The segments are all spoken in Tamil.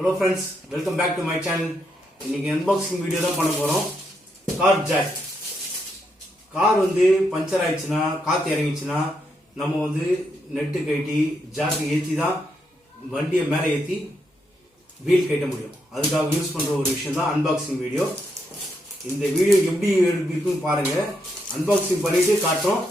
Hello friends, welcome back to my channel. இன்னைக்கு அன்பாக்சிங் வீடியோ தான் பண்ண போறோம். Car jack. கார் பஞ்சர் ஆயிடுச்சுனா, காத்து இறங்கிச்சுனா நம்ம நெட் கட்டி ஜாக் ஏத்தி தான் வண்டியை மேலே ஏத்தி வீல் கட்ட முடியும். அதுக்காக யூஸ் பண்ற ஒரு விஷயம் தான் அன்பாக்சிங் வீடியோ. இந்த வீடியோ எப்படி இருக்குன்னு பாருங்க. அன்பாக்சிங் பண்ணிட்டு காட்டுறோம்.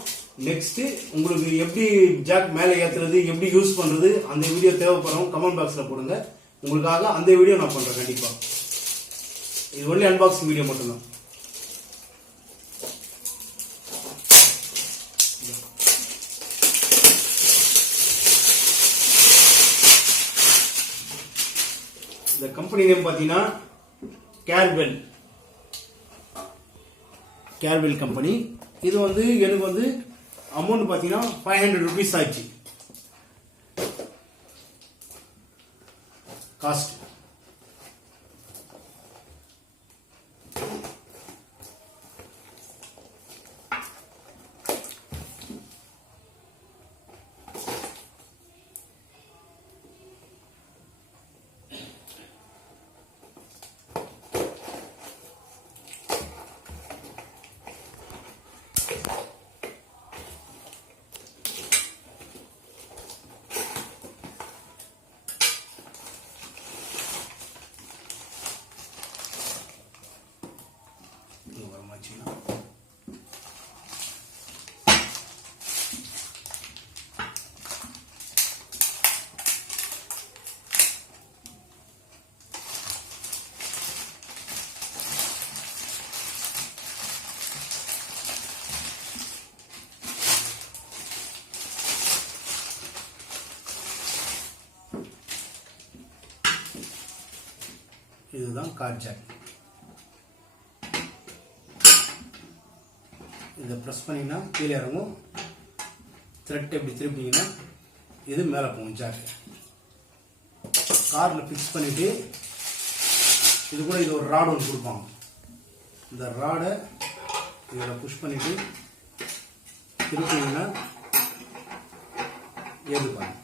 நெக்ஸ்ட் உங்களுக்கு எப்படி ஜாக் மேலே ஏத்துறது, எப்படி யூஸ் பண்றது, அந்த வீடியோ தேவைப்படும் கமெண்ட் பாக்ஸ்ல போடுங்க. உங்களுக்காக அந்த வீடியோ நான் பண்றேன் கண்டிப்பா. இது ஒன்லி அன்பாக்சிங் வீடியோ மட்டும்தான். இந்த கம்பெனி நேம் பாத்தீங்கன்னா கேர்வெல் கம்பெனி. இது எனக்கு அமௌண்ட் பாத்தீங்கன்னா 500 rupees ஆச்சு காஸ்ட். இதுதான் கார் ஜாக். இதை ப்ரெஸ் பண்ணிங்கன்னா கீழே இறங்கும். த்ரெட் எப்படி திருப்பிங்கன்னா இது மேலே போகும். ஜாக் காரில் ஃபிக்ஸ் பண்ணிட்டு இது கூட இது ஒரு ராட் ஒன்று கொடுப்பாங்க. இந்த ராடை இதில் புஷ் பண்ணிட்டு திருப்பிங்கன்னா ஏதுப்பாங்க.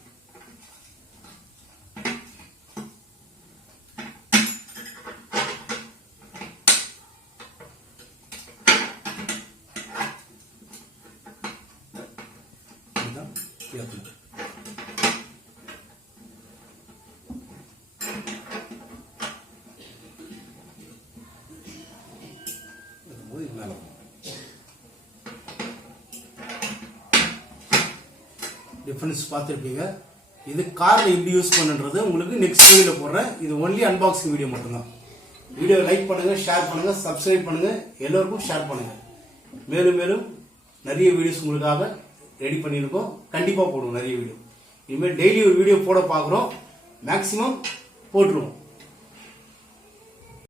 டிஃபரன்ஸ் பார்த்துருப்பீங்க. இது கார்ல எப்படி யூஸ் பண்ணுன்றது உங்களுக்கு நெக்ஸ்ட் வீடியோல போடுறேன். இது ஒன்லி அன்பாக்சிங் வீடியோ மட்டும்தான். வீடியோ லைக் பண்ணுங்க, ஷேர் பண்ணுங்க, சப்ஸ்கிரைப் பண்ணுங்க, எல்லாருக்கும் ஷேர் பண்ணுங்க. மேலும் மேலும் நிறைய வீடியோஸ் உங்களுக்காக ரெடி பண்ணியிருக்கோம். கண்டிப்பா போடுவோம் நிறைய வீடியோ. இனிமேல் டெய்லி ஒரு வீடியோ போட பார்க்குறோம். மேக்சிமம் போட்டுருவோம்.